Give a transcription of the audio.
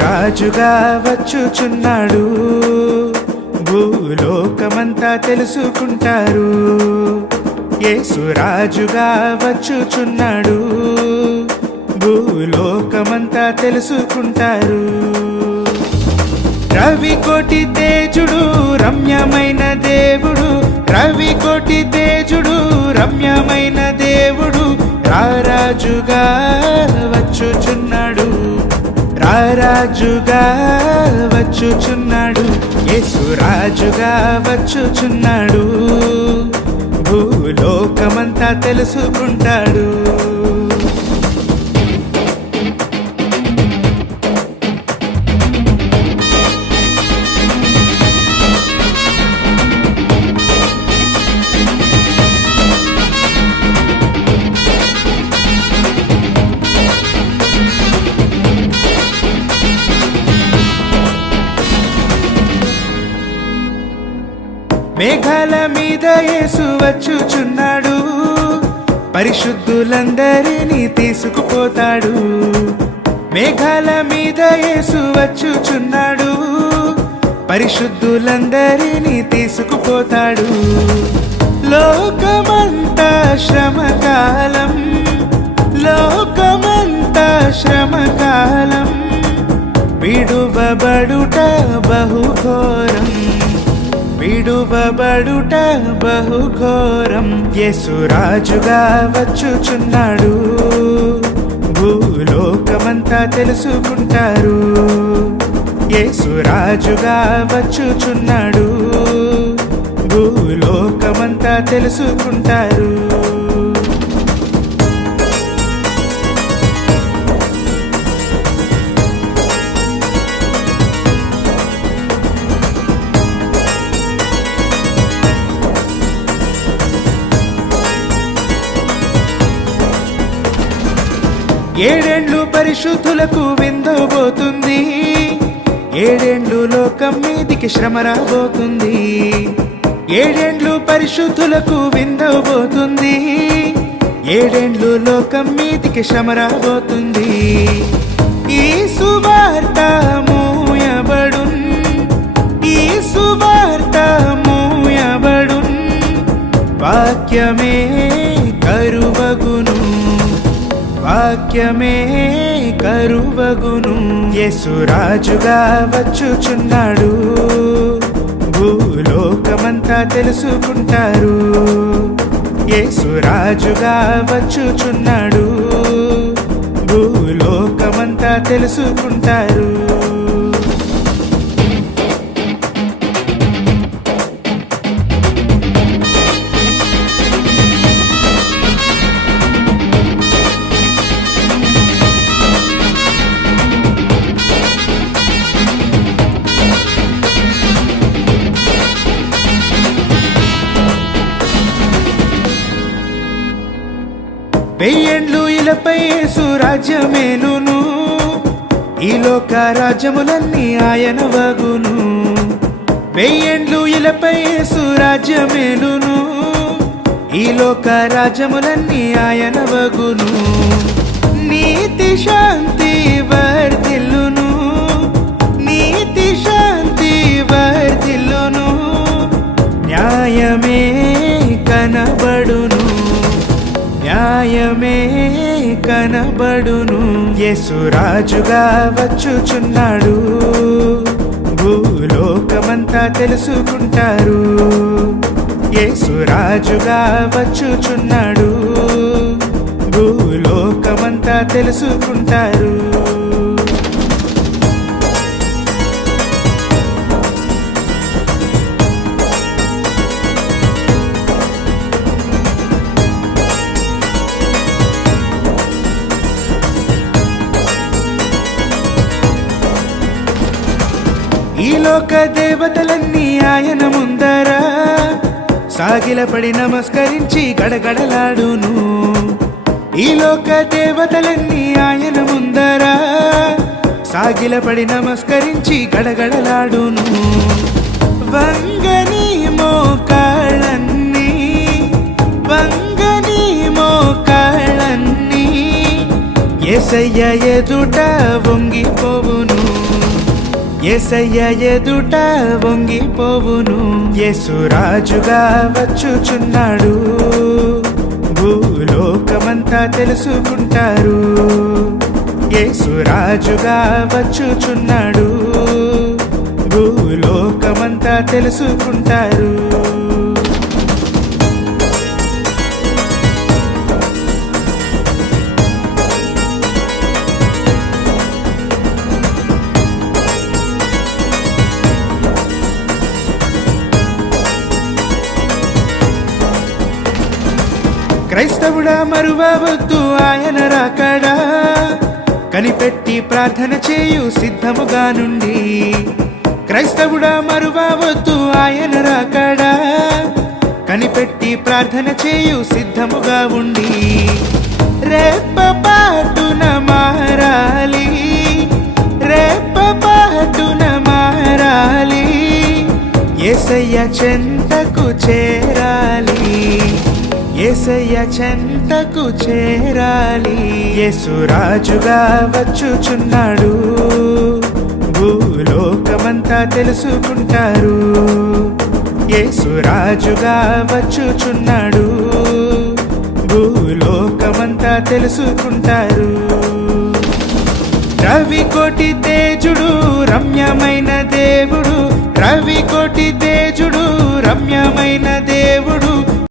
యేసురాజుగా వచ్చుచున్నాడు, భూలోకమంతా తెలుసుకుంటారు. యేసురాజుగా వచ్చుచున్నాడు, భూలోకమంతా తెలుసుకుంటారు. రవికోటి తేజుడు రమ్యమైన దేవుడు, రవికోటి తేజుడు రమ్యమైన దేవుడు, రారాజుగా వచ్చుచున్నాడు, రారాజుగా వచ్చుచున్నాడు. యేసురాజుగా వచ్చుచున్నాడు, భూలోకమంతా తెలుసుకుంటాడు. మేఘాల మీద యేసు వచ్చుచున్నాడు, పరిశుద్ధులందరినీ తీసుకుపోతాడు. మేఘాల మీద యేసు వచ్చుచున్నాడు, పరిశుద్ధులందరినీ తీసుకుపోతాడు. లోకమంతా శ్రమకాలం, లోకమంతా శ్రమకాలం, విడువబడుట బహుఘోరం, విడువబడుట బహుఘోరం. యేసురాజుగా వచ్చుచున్నాడు, భూలోకమంతా తెలుసుకుంటారు. యేసురాజుగా వచ్చుచున్నాడు, భూలోకమంతా తెలుసుకుంటారు. ఏడేండ్లు పరిశుద్ధులకు విందబోతుంది, ఏడేండ్లు లోకం మీదికి శ్రమ రాబోతుంది. ఏడేండ్లు పరిశుద్ధులకు విందబోతుంది, ఏడేండ్లు లోకం మీదికి శ్రమ రాబోతుంది. ఈ సువార్త మూయబడున్, ఈ సువార్త మూయబడున్, వాక్యమే కరువగును, వాక్యమే కరువగును. యేసురాజుగా వచ్చుచున్నాడు, భూలోకమంతా తెలుసుకుంటారు. యేసురాజుగా వచ్చుచున్నాడు, భూలోకమంతా తెలుసుకుంటారు. వెయ్యేండ్లు ఇలపై యేసు రాజ్యమేలును, ఈ లోక రాజ్యములన్నీ ఆయన వగును. వెయ్యేండ్లు ఇలపై యేసు రాజ్యమేలును, ఈ లోక రాజ్యములన్నీ ఆయన వగును. నీతి శాంతి వర్ధిల్లును, నీతి శాంతి వర్ధిల్లును, న్యాయమే కనబడును, న్యాయమే కనబడును. యేసురాజుగా వచ్చుచున్నాడు, భూలోకమంతా తెలుసుకుంటారు. యేసురాజుగా వచ్చుచున్నాడు, భూలోకమంతా తెలుసుకుంటారు. ఈ లోక దేవతలన్నీ ఆయన ముందర సాగిలపడి నమస్కరించి గడగడలాడును. ఈ లోక దేవతలన్నీ ఆయన ముందర సాగిలపడి నమస్కరించి గడగడలాడును. వంగని మోకాళ్ళన్నీ, వంగని మోకాళ్ళన్నీ యేసయ్య ఎదుట వంగిపోవును. యేసయ్య ఎదుట వంగిపోవును. యేసు రాజుగా వచ్చుచున్నాడు, భూలోకమంతా తెలుసుకుంటారు. యేసు రాజుగా వచ్చుచున్నాడు, భూలోకమంతా తెలుసుకుంటారు. క్రైస్తవుడా మరువవద్దు ఆయన రాకడా, కనిపెట్టి ప్రార్థన చేయు సిద్ధముగా నుండి. క్రైస్తవుడా మరువవద్దు ఆయన రాకడా, కనిపెట్టి ప్రార్థన చేయు సిద్ధముగా ఉండి. రెప్పపాటున మారాలి, రెప్పపాటున మారాలి, యేసయ్య చెంతకు చేరాలి, యేసయ్య చెంతకు చేరాలి. యేసు రాజుగా వచ్చుచున్నాడు, భూలోకమంతా తెలుసుకుంటారు. యేసు రాజుగా వచ్చుచున్నాడు, భూలోకమంతా తెలుసుకుంటారు. రవికోటి తేజుడు రమ్యమైన దేవుడు, రవికోటి తేజుడు రమ్యమైన దేవుడు,